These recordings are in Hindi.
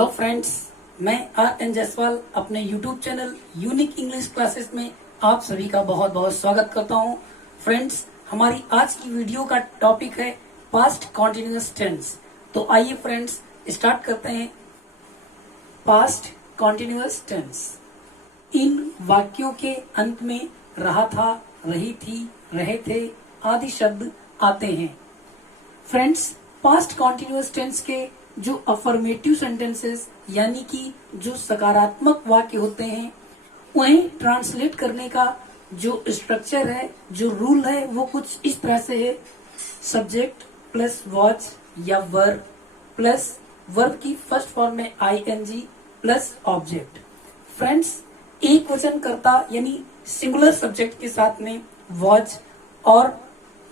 हेलो फ्रेंड्स, मैं आर एन जायसवाल अपने YouTube channel unique English classes में आप सभी का बहुत बहुत स्वागत करता हूं। फ्रेंड्स, हमारी आज की वीडियो का टॉपिक है पास्ट कॉन्टिन्यूअस टेंस। तो आइए फ्रेंड्स स्टार्ट करते हैं। Past continuous tense. इन वाक्यों के अंत में रहा था, रही थी, रहे थे आदि शब्द आते हैं। फ्रेंड्स, पास्ट कॉन्टिन्यूअस टेंस के जो अफर्मेटिव सेंटेंसेस यानी कि जो सकारात्मक वाक्य होते हैं उन्हें ट्रांसलेट करने का जो स्ट्रक्चर है, जो रूल है, वो कुछ इस तरह से है। सब्जेक्ट प्लस वॉच या वर्ब प्लस वर्ब की फर्स्ट फॉर्म में आईएनजी प्लस ऑब्जेक्ट। फ्रेंड्स, एक वचन कर्ता यानी सिंगुलर सब्जेक्ट के साथ में वॉच और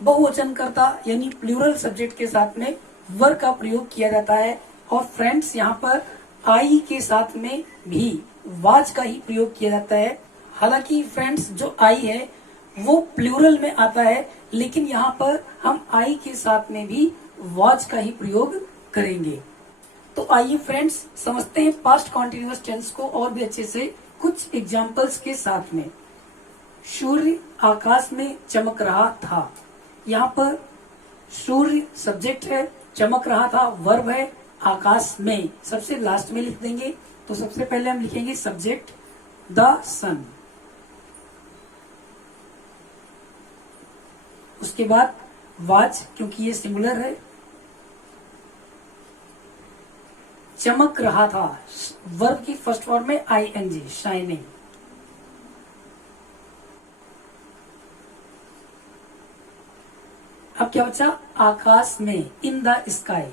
बहुवचन कर्ता यानी प्लूरल सब्जेक्ट के साथ में वर का प्रयोग किया जाता है। और फ्रेंड्स, यहाँ पर आई के साथ में भी वाज का ही प्रयोग किया जाता है। हालांकि फ्रेंड्स, जो आई है वो प्लूरल में आता है, लेकिन यहाँ पर हम आई के साथ में भी वाज का ही प्रयोग करेंगे। तो आइए फ्रेंड्स समझते हैं पास्ट कॉन्टिन्यूअस टेंस को और भी अच्छे से कुछ एग्जाम्पल्स के साथ में। सूर्य आकाश में चमक रहा था। यहाँ पर सूर्य सब्जेक्ट है, चमक रहा था वर्ब है, आकाश में सबसे लास्ट में लिख देंगे। तो सबसे पहले हम लिखेंगे सब्जेक्ट द सन, उसके बाद वाज क्योंकि ये सिंगुलर है, चमक रहा था वर्ब की फर्स्ट फॉर्म में आईएनजी शाइनिंग। अब क्या बचा? आकाश में in the sky.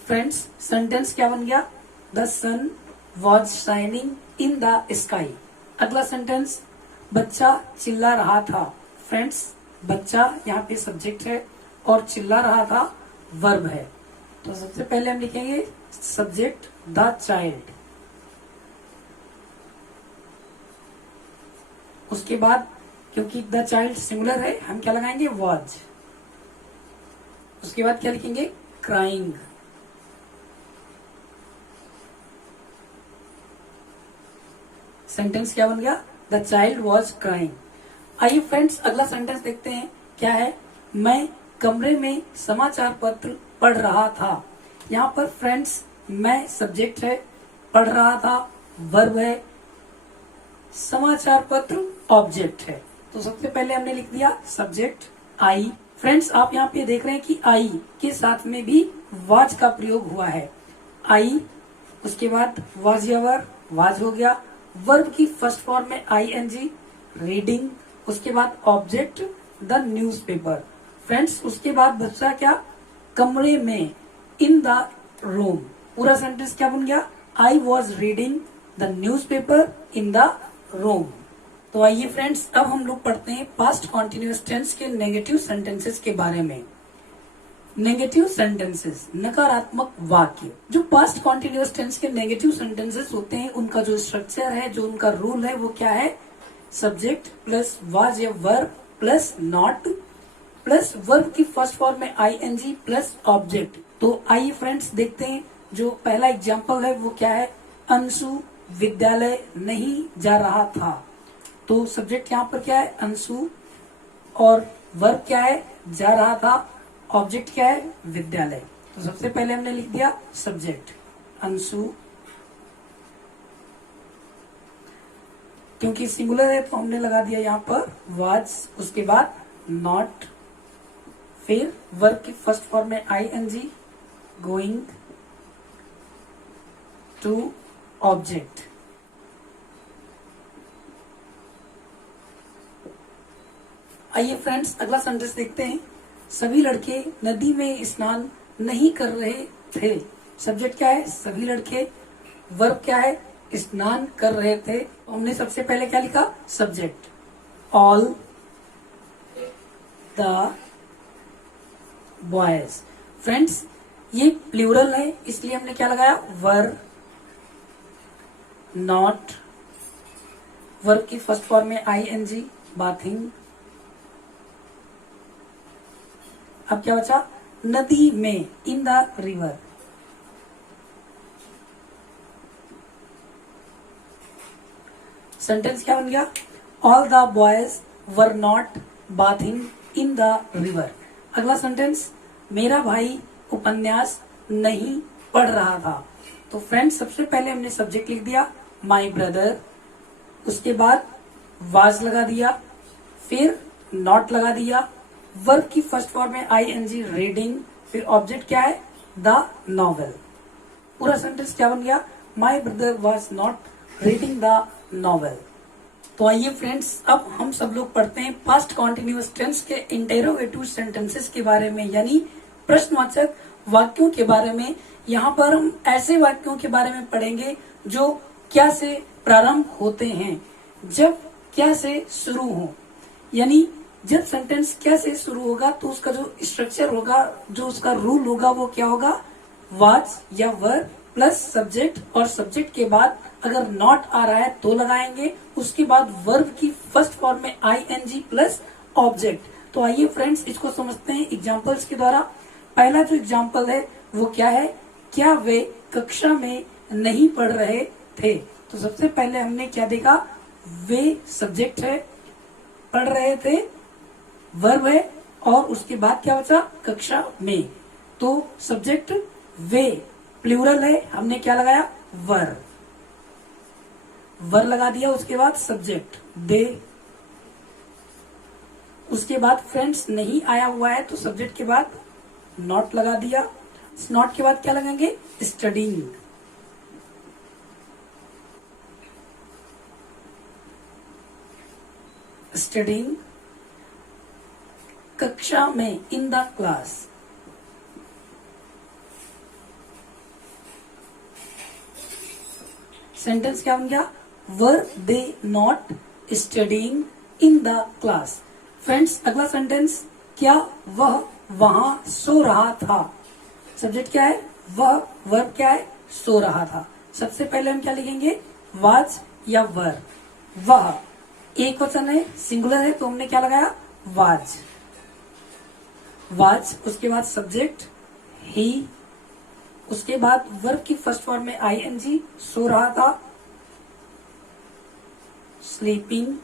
Friends, sentence क्या बन गया? The sun was shining in the sky. अगला सेंटेंस, बच्चा चिल्ला रहा था। फ्रेंड्स, बच्चा यहाँ पे सब्जेक्ट है और चिल्ला रहा था वर्ब है। तो सबसे पहले हम लिखेंगे सब्जेक्ट द चाइल्ड, उसके बाद क्योंकि द चाइल्ड सिंगुलर है हम क्या लगाएंगे? वॉज। उसके बाद क्या लिखेंगे? क्राइंग। सेंटेंस क्या बन गया? The child was crying. आइए फ्रेंड्स अगला सेंटेंस देखते हैं क्या है। मैं कमरे में समाचार पत्र पढ़ रहा था। यहाँ पर फ्रेंड्स मैं सब्जेक्ट है, पढ़ रहा था वर्ब है, समाचार पत्र ऑब्जेक्ट है। तो सबसे पहले हमने लिख दिया सब्जेक्ट आई। फ्रेंड्स, आप यहाँ पे देख रहे हैं कि आई के साथ में भी वाज का प्रयोग हुआ है। आई, उसके बाद वाज या वाज हो गया, वर्ब की फर्स्ट फॉर्म में आईएनजी रीडिंग, उसके बाद ऑब्जेक्ट द न्यूज़पेपर। फ्रेंड्स, उसके बाद बचा क्या? कमरे में इन द रूम। पूरा सेंटेंस क्या बन गया? I was reading the newspaper in the room. तो आइए फ्रेंड्स अब हम लोग पढ़ते हैं पास्ट कॉन्टिन्यूअस टेंस के नेगेटिव सेंटेंसेस के बारे में। नेगेटिव सेंटेंसेस, नकारात्मक वाक्य। जो पास्ट कॉन्टिन्यूअस टेंस के नेगेटिव सेंटेंसेस होते हैं उनका जो स्ट्रक्चर है, जो उनका रूल है वो क्या है? सब्जेक्ट प्लस वाज या verb plus not plus verb की फर्स्ट फॉर्म में आईएनजी प्लस ऑब्जेक्ट। तो आइए फ्रेंड्स देखते हैं जो पहला एग्जाम्पल है वो क्या है। अंशु विद्यालय नहीं जा रहा था। तो सब्जेक्ट यहाँ पर क्या है? अंशु, और वर्ब क्या है? जा रहा था, ऑब्जेक्ट क्या है? विद्यालय। तो सबसे पहले हमने लिख दिया सब्जेक्ट अंशु, क्योंकि सिंगुलर है तो हमने लगा दिया यहाँ पर वाज, उसके बाद नॉट, फिर वर्ब की फर्स्ट फॉर्म में आईएनजी गोइंग टू ऑब्जेक्ट। आइए फ्रेंड्स अगला सेंटेंस देखते हैं। सभी लड़के नदी में स्नान नहीं कर रहे थे। सब्जेक्ट क्या है? सभी लड़के, वर्ब क्या है? स्नान कर रहे थे। तो हमने सबसे पहले क्या लिखा? Subject all the boys. Friends, ये प्लूरल है इसलिए हमने क्या लगाया? वर, नॉट, वर्ब की फर्स्ट फॉर्म में आईएनजी बाथिंग। अब क्या बचा, नदी में, इन द रिवर। सेंटेंस क्या बन गया, all the boys were not bathing in the river. अगला सेंटेंस, मेरा भाई उपन्यास नहीं पढ़ रहा था। तो फ्रेंड्स सबसे पहले हमने सब्जेक्ट लिख दिया माई ब्रदर, उसके बाद वाज लगा दिया, फिर नॉट लगा दिया, वर्ब की फर्स्ट फॉर्म में आईएनजी रीडिंग, फिर ऑब्जेक्ट क्या है, द नॉवेल। पूरा सेंटेंस क्या बन गया, my brother was not reading the novel. तो आइए फ्रेंड्स, अब हम सब लोग पढ़ते हैं पास्ट कॉन्टिन्यूअस टेंस के इंटेरोगेटिव सेंटेंसेस के बारे में, यानी प्रश्नवाचक वाक्यों के बारे में। यहाँ पर हम ऐसे वाक्यों के बारे में पढ़ेंगे जो क्या से प्रारंभ होते हैं, जब क्या से शुरू हो। यानी जब सेंटेंस क्या से शुरू होगा तो उसका जो स्ट्रक्चर होगा, जो उसका रूल होगा, वो क्या होगा, वाज या वर प्लस सब्जेक्ट, और सब्जेक्ट के बाद अगर नॉट आ रहा है तो लगाएंगे, उसके बाद वर्ब की फर्स्ट फॉर्म में आईएनजी प्लस ऑब्जेक्ट। तो आइए फ्रेंड्स इसको समझते हैं एग्जांपल्स के द्वारा। पहला जो एग्जांपल है वो क्या है, क्या वे कक्षा में नहीं पढ़ रहे थे। तो सबसे पहले हमने क्या देखा, वे सब्जेक्ट है, पढ़ रहे थे वर्ब है, और उसके बाद क्या बचा, कक्षा में। तो सब्जेक्ट वे प्लूरल है, हमने क्या लगाया, वर, वर लगा दिया, उसके बाद सब्जेक्ट दे। उसके बाद फ्रेंड्स नहीं आया हुआ है तो सब्जेक्ट के बाद नॉट लगा दिया, नॉट के बाद क्या लगाएंगे, स्टडीइंग। स्टडीइंग कक्षा में, इन द क्लास। सेंटेंस क्या बन गया, were they not studying in the class. Friends अगला सेंटेंस, क्या वह वहां सो रहा था। सब्जेक्ट क्या है, वह, वर्ब क्या है, सो रहा था। सबसे पहले हम क्या लिखेंगे, वाज या वर। वह एक वचन है, सिंगुलर है, तो हमने क्या लगाया, वाज, वाज। उसके बाद सब्जेक्ट ही, उसके बाद वर्ब की फर्स्ट फॉर्म में आईएनजी, सो रहा था, स्लीपिंग।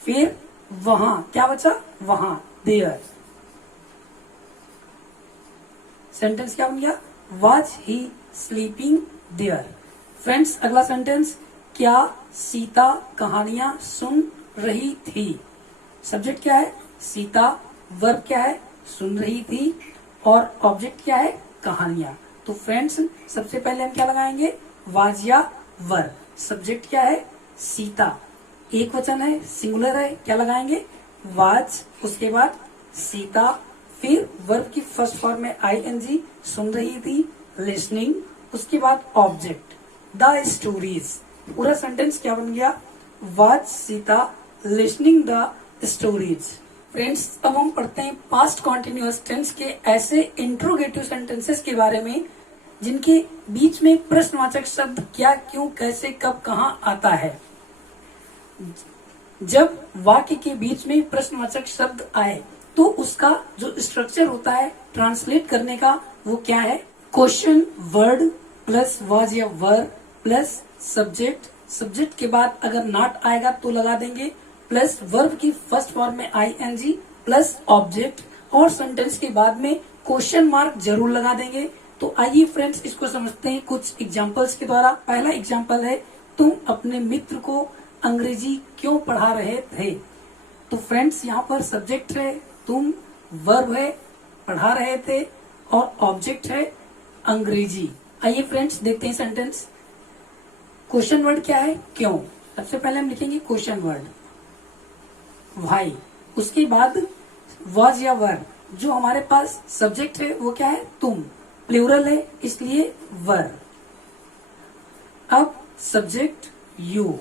फिर वहां क्या बचा, वहां, देयर। सेंटेंस क्या बन गया, was he sleeping there. Friends अगला सेंटेंस, क्या सीता कहानियां सुन रही थी। सब्जेक्ट क्या है, सीता, वर्ब क्या है, सुन रही थी, और ऑब्जेक्ट क्या है, कहानियां। तो फ्रेंड्स सबसे पहले हम क्या लगाएंगे, वाज या वर। सब्जेक्ट क्या है, सीता, एक वचन है, सिंगुलर है, क्या लगाएंगे, वाज, उसके बाद सीता, फिर वर्ब की फर्स्ट फॉर्म में आईएनजी, सुन रही थी, लिसनिंग, उसके बाद ऑब्जेक्ट द स्टोरीज। पूरा सेंटेंस क्या बन गया, was Sita listening the stories. Friends अब हम पढ़ते हैं पास्ट कॉन्टिन्यूअस टेंस के ऐसे इंट्रोगेटिव सेंटेंसेस के बारे में जिनके बीच में प्रश्नवाचक शब्द क्या, क्यों, कैसे, कब, कहाँ आता है। जब वाक्य के बीच में प्रश्नवाचक शब्द आए तो उसका जो स्ट्रक्चर होता है ट्रांसलेट करने का, वो क्या है, क्वेश्चन वर्ड प्लस वाज या वर प्लस सब्जेक्ट, सब्जेक्ट के बाद अगर नॉट आएगा तो लगा देंगे, प्लस वर्ब की फर्स्ट फॉर्म में आईएनजी प्लस ऑब्जेक्ट, और सेंटेंस के बाद में क्वेश्चन मार्क जरूर लगा देंगे। तो आइए फ्रेंड्स इसको समझते हैं कुछ एग्जांपल्स के द्वारा। पहला एग्जांपल है, तुम अपने मित्र को अंग्रेजी क्यों पढ़ा रहे थे। तो फ्रेंड्स यहाँ पर सब्जेक्ट है तुम, वर्ब है पढ़ा रहे थे, और ऑब्जेक्ट है अंग्रेजी। आइए फ्रेंड्स देखते हैं सेंटेंस। क्वेश्चन वर्ड क्या है, क्यों। सबसे पहले हम लिखेंगे क्वेश्चन वर्ड व्हाई, उसके बाद वाज या वर। जो हमारे पास सब्जेक्ट है वो क्या है, तुम, प्लूरल है इसलिए वर। अब सब्जेक्ट यू,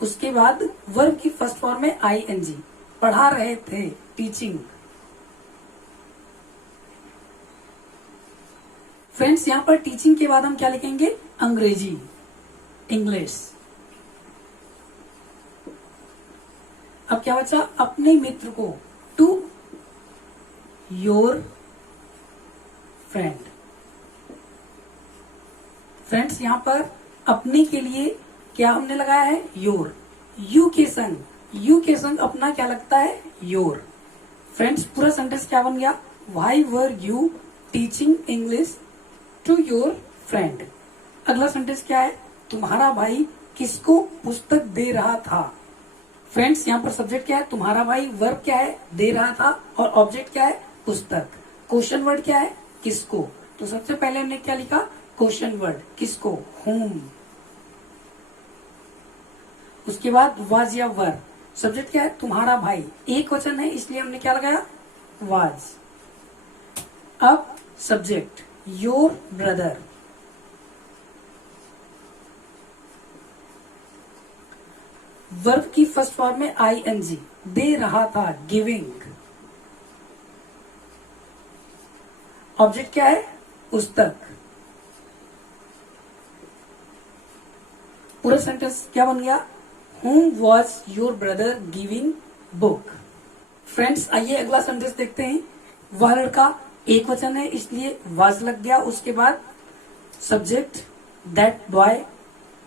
उसके बाद वर्ब की फर्स्ट फॉर्म में आईएनजी, पढ़ा रहे थे, टीचिंग। फ्रेंड्स यहाँ पर टीचिंग के बाद हम क्या लिखेंगे, अंग्रेजी, इंग्लिश। अब क्या बचा, अपने मित्र को, टू योर फ्रेंड। फ्रेंड्स यहाँ पर अपने के लिए क्या हमने लगाया है, योर। यू के संग अपना क्या लगता है, योर। फ्रेंड्स पूरा सेंटेंस क्या बन गया, why were you teaching English to your friend. अगला सेंटेंस क्या है, तुम्हारा भाई किसको पुस्तक दे रहा था। फ्रेंड्स यहाँ पर सब्जेक्ट क्या है, तुम्हारा भाई, वर्ब क्या है, दे रहा था, और ऑब्जेक्ट क्या है, पुस्तक। क्वेश्चन वर्ड क्या है, किसको। तो सबसे पहले हमने क्या लिखा, क्वेश्चन वर्ड, किसको, होम। उसके बाद वाज या वर, सब्जेक्ट क्या है, तुम्हारा भाई, एक वचन है इसलिए हमने क्या लगाया, वाज। अब सब्जेक्ट योर ब्रदर, वर्ब की फर्स्ट फॉर्म में आईएनजी, दे रहा था, गिविंग। ऑब्जेक्ट क्या है, पुस्तक। पूरा सेंटेंस क्या बन गया, whom was your brother giving book। Friends आइए अगला सेंटेंस देखते हैं। वह लड़का एक वचन है इसलिए was लग गया। उसके बाद सब्जेक्ट दैट बॉय,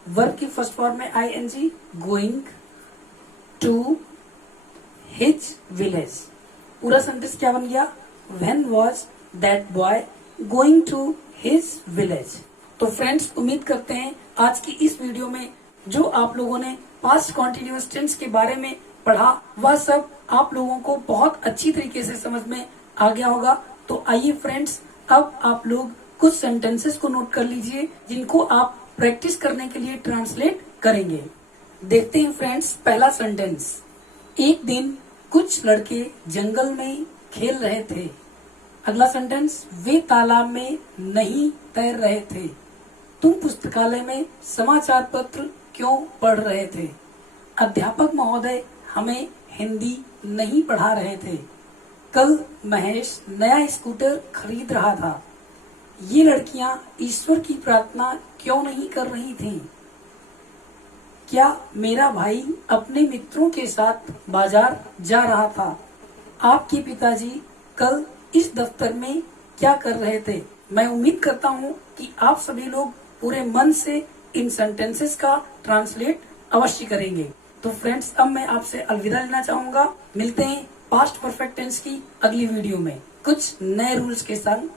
वर्ब की फर्स्ट फॉर्म में ING, going to his village. पूरा सेंटेंस क्या बन गया, when was that boy going to his village. तो फ्रेंड्स उम्मीद करते हैं आज की इस वीडियो में जो आप लोगों ने पास्ट कॉन्टिन्यूअस टेंस के बारे में पढ़ा वह सब आप लोगों को बहुत अच्छी तरीके से समझ में आ गया होगा। तो आइए फ्रेंड्स अब आप लोग कुछ सेंटेंसेस को नोट कर लीजिए जिनको आप प्रैक्टिस करने के लिए ट्रांसलेट करेंगे। देखते हैं फ्रेंड्स पहला सेंटेंस, एक दिन कुछ लड़के जंगल में खेल रहे थे। अगला सेंटेंस, वे तालाब में नहीं तैर रहे थे। तुम पुस्तकालय में समाचार पत्र क्यों पढ़ रहे थे। अध्यापक महोदय हमें हिंदी नहीं पढ़ा रहे थे। कल महेश नया स्कूटर खरीद रहा था। ये लड़कियां ईश्वर की प्रार्थना क्यों नहीं कर रही थीं? क्या मेरा भाई अपने मित्रों के साथ बाजार जा रहा था? आपके पिताजी कल इस दफ्तर में क्या कर रहे थे? मैं उम्मीद करता हूँ कि आप सभी लोग पूरे मन से इन सेंटेंसेस का ट्रांसलेट अवश्य करेंगे। तो फ्रेंड्स अब मैं आपसे अलविदा लेना चाहूंगा। मिलते हैं पास्ट परफेक्ट टेंस की अगली वीडियो में कुछ नए रूल्स के साथ।